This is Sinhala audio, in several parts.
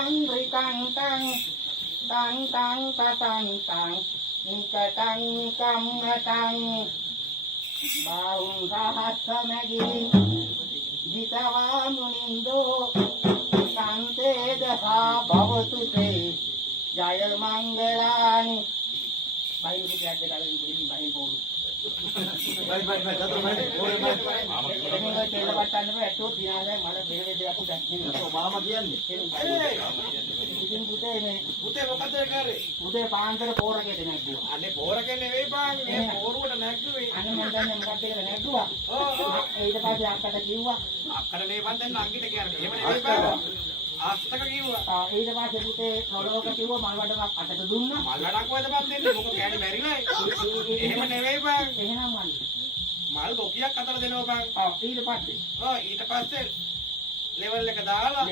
tang rikang tang tang tang tatang tang nikatang nikam baung rahasa magi jitawa munindo kante dasa bhavatu te jaya mangalani bayi rupiah ada dalam ini bayi boru baik jatuh baik ini nggak celah bacaan apa itu biasa malah beli dia aku dah ini mama kian nih ini putih apa kata kare putih panter pora ke naik dua ane pora ke naik bang ini poru udah naik dua ane mantan yang kata naik dua oh itu pasti akar jiwa akar nih pantai nangki tak kira gimana bang Astaka kiwa. ඊට පස්සේ පුතේ මොළොක කිව්වා මල් වඩක් අතට දුන්නා. මල් වඩක් කොහෙද බන් දෙන්නේ? මොකද කෑලි මැරිලා. එහෙම නෙවෙයි බං. එහෙනම් මල්. මල් බොකියක් අතට දෙනවා බං. ඊට පස්සේ. ඊට පස්සේ ලෙවල් එක දාලා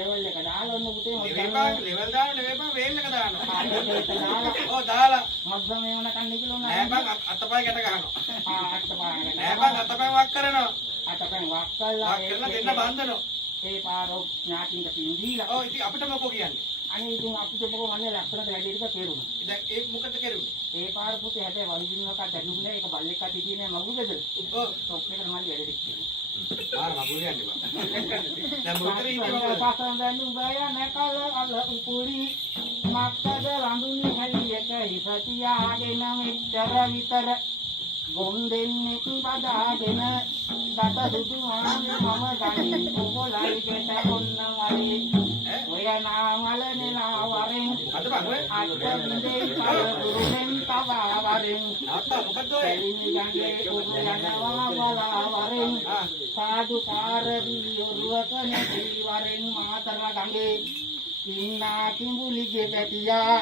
ඔන්න පුතේ මොකද නෙවෙයි බං ලෙවල් දාන්න නෙවෙයි බං වේල් එක දානවා. ඒක දාලා. දාලා. මද්දම මේවන කන්නේ කියලා නෑ බං අතපය ගැට ගහනවා. අතපය නෑ බං අතපය වක් කරනවා. අතපය වක් කළා දෙන්න බන්දනවා. ඒ පාරෝ ඥාතින්ට පින්දීලා ඔව් ඉතින් අපිට මොකෝ කියන්නේ අනේ ඉතින් අපිට මොකෝ මන්නේ ලක්ෂණ වැඩි ටික කෙරුණා දැන් ඒක මොකද කෙරුනේ ඒ පාර පුතේ හැබැයි වලිදිනවක දැනුනේ ඒක බල්ලෙක් අතේ තියෙන මගුලද ඔව් ටොප් එකට මල්ලි වැඩි ටික පාර මගුල යන්නේ බා දැන් මොකද ඉන්නේ පාසන් දැන් උගය නැකල අල උකුරි මක්කද රඳුනි හැලියක ඉසතියාගෙන මෙච්චර විතර ගොන් දෙන්නෙක් බදාගෙන දත සුදු ආනේ මම ගන්නේ කොහොලයි ගෙට ඔන්න වරේ ඔය නාමල නෙලා වරෙන් අද බං ඔය අද බින්දේ කරුෙන් තවා වරෙන් තාත්තා මොකද ඔය එළිනි ගන්නේ උරු යනවා වලා වරෙන් සාදු කාරදී ඔරුවක නැති වරෙන් මාතර ගඟේ ඉන්නා කිඹුලිගේ පැටියා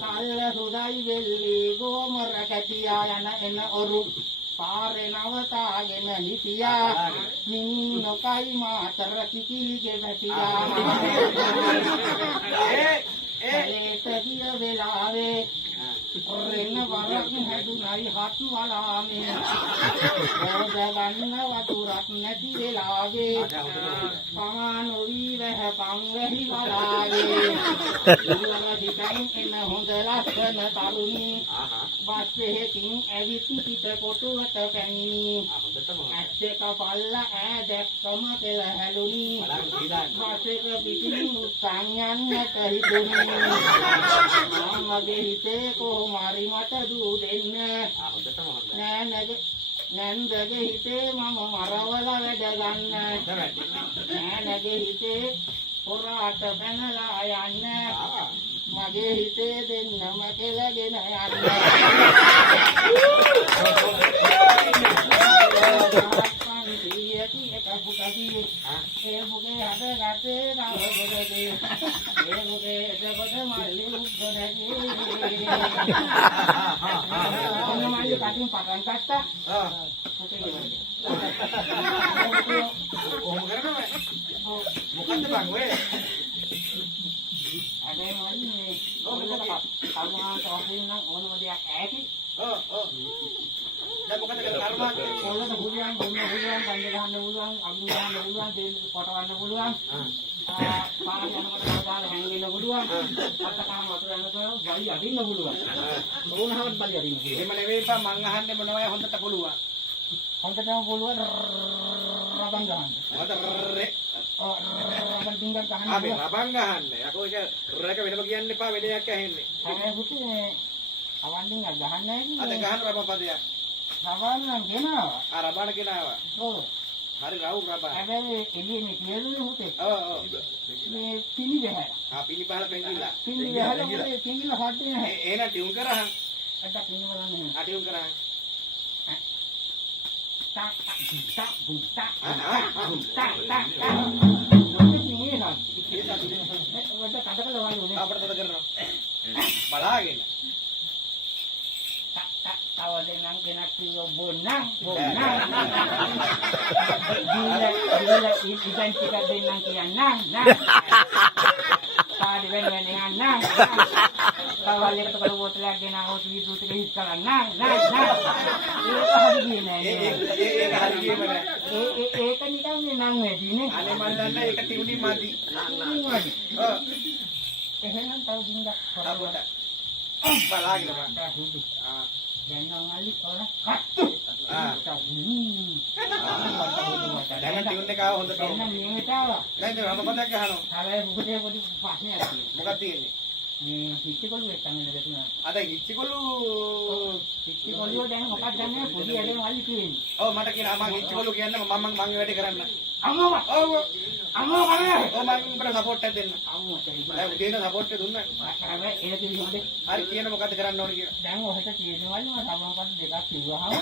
කල්ල සුදයි වෙල්ලි ගෝමර කැටියා යන එන ඔරු පාරේ නවතාගෙන හිටියා මිනි නොකයි මාතර කිකිලිගේ පැටියා ඒත කිය වෙලාවේ රෙන්න වරක් හැදුනයි හත් වලාමේ රෝද ගන්න වතුරක් නැති වෙලාවේ පමානොවි වැහ පංගහි වලාවේ ඉල්ලගින් එන හොඳ ලස්සන තරුණී වාස්පෙහිකින් ඇවිත් පිට කොටුවට පැමිණි ඇත්තක පල්ලා ඈ දැක්කම කෙල හැලුනි වාස්පෙක පිටින් උස්සන් යන්නට හිතුනි මගේ හිතේ කොහොමරි මට දූ දෙන්න නෑනගේ හිතේ මම මරවල වැඩ ගන්න නෑනගේ හිතේ පොරාට පැනලා යන්න මගේ හිතේ දෙන්නම කෙලගෙන යන්න ඒ මුගේ හද ගැටේ නවගොඩේ ඒ මුගේ එතකොට මල්ලි උද්දරගේ ඔන්න මල්ලි කටින් පටන් ගත්තා කොහොම කරනවද මොකද්ද බං ඔය අනේ මල්ලි ඔන්නක කල්මාට වශයෙන් නම් ඕනම දෙයක් ඇති දැන් මොකද කර්මාන්ත කොල්ලට බුලියන් බොන්න බුලියන් කන්න ගන්න බුලුවන් අගු ගන්න බුලුවන් තේල් කොටවන්න බුලුවන් පාන යනකොට දාලා හැංගෙන්න බුලුවන් අත්තකම වතුර යනකොට බලි අදින්න බුලුවන් ඕනහමත් බලි අදින්න පුළුවන් එහෙම නෙවෙයි පා මං අහන්නේ මොනවයි හොඳට පුළුවන් හොඳටම පුළුවන් රබන් ගන්න රබන් ටිකක් ගන්න අපි රබන් ගන්න යකෝ ඒක රක වෙනම කියන්න එපා වෙලයක් ඇහෙන්නේ හැම පුතේ අවන්දින් ගහන්න නැහැ අද ගහන රබන් පදයක් රබන් නම් ගෙනාවා රබන් ගෙනාවා ඔව් හරි රවුම් රබන් හැබැයි එළියේ කියන්නේ පුතේ ඔව් මේ පිලි බහැලා පිලි බහලා පෙන්ගිලා පිලි බහලා පුතේ පෙන්ගිලා හොට්ටේ නැහැ එහෙනම් ටියුන් කරහන් අඩක් පින්න බලන්න tune කරහන් tak tak tak tak tak ini lah kita kata-kata lawan ini apa kata kerana balagen tak tak tahu dengan kena kilo bonang bila identitas dengan kianang tadi dengan nang kalau lihat kalau buat lagi nak harus itu terus sekarang nang ini hari ini kan ini nang ni ni ane mandana ikat tiuni mati එහෙනම් තව දින්දක් අපොට බලාගෙන බලන්න. හුදු ආ දැන් නම් අලි ඔය කට්ටු ආ දැන් ටියුන් එක ආව හොඳට. දැන් නම් මේකට ආවා දැන් මේ මම පොඩක් අහනවා. හැබැයි පුතේ පොඩි ප්‍රශ්නයක් තියෙනවා මොකක්ද තියෙන්නේ? මේ පිටිකොළු එක්කම නේද අද ඉච්චිකොළු පිටිකොළුව දැන් මොකක්ද දන්නේ පොඩි ඇදෙන අලි තියෙන්නේ ඔව් මට කියනවා මම ඉච්චිකොළු කියන්නේ මම වැඩේ කරන්න. අම්මා ඔව් අම්මා කරේ ඔව් මම උඹට සපෝට් එකක් දෙන්න. අම්මා දැන් උදේට සපෝට් එක දුන්නා. හැබැයි ඒක පිළිබඳ හරි කියන මොකද්ද කරන්න ඕනේ කියලා. දැන් ඔහෙට තියෙනවලු මම සමහරකට දෙකක් කිව්වහම